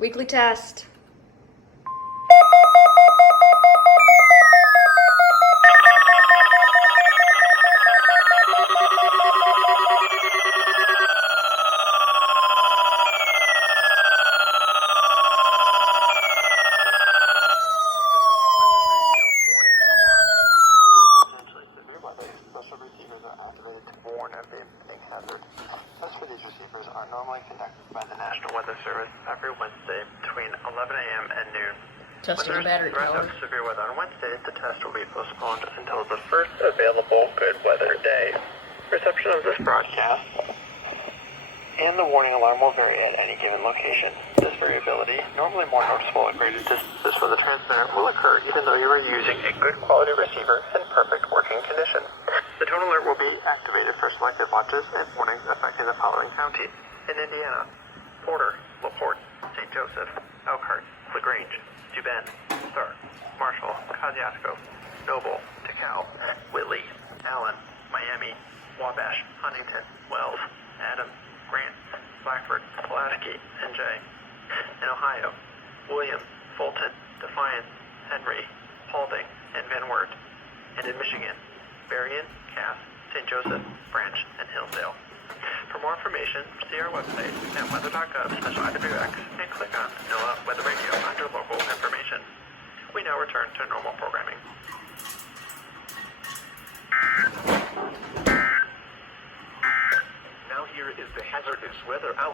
Weekly test. Tests for these receivers are normally conducted by the National Weather Service every Wednesday between 11 a.m. and noon. Testing When battery there's threat power. of severe weather on Wednesday, the test will be postponed until the first available good weather day. Reception of this broadcast and the warning alarm will vary at any given location. This variability, normally more noticeable at greater distances from the transmitter, will occur even though you are using a good quality receiver in perfect working condition. The tone alert will be activated for selected watches and warnings affecting the following counties. In Indiana: Porter, LaPorte, St. Joseph, Elkhart, LaGrange, Steuben, Stark, Marshall, Kosciuszko, Noble, DeKalb, Whitley, Allen, Miami, Wabash, Huntington, Wells, Adams, Grant, Blackford, Pulaski, and Jay. In Ohio: William, Fulton, Defiance, Henry, Paulding, and Van Wert. And in Michigan: Berrien, Cass, St. Joseph, Branch, and Hillsdale. For more information, see our website at weather.gov/IWX and click on NOAA Weather Radio under local information. We now return to normal programming. Now here is the hazardous weather outlook.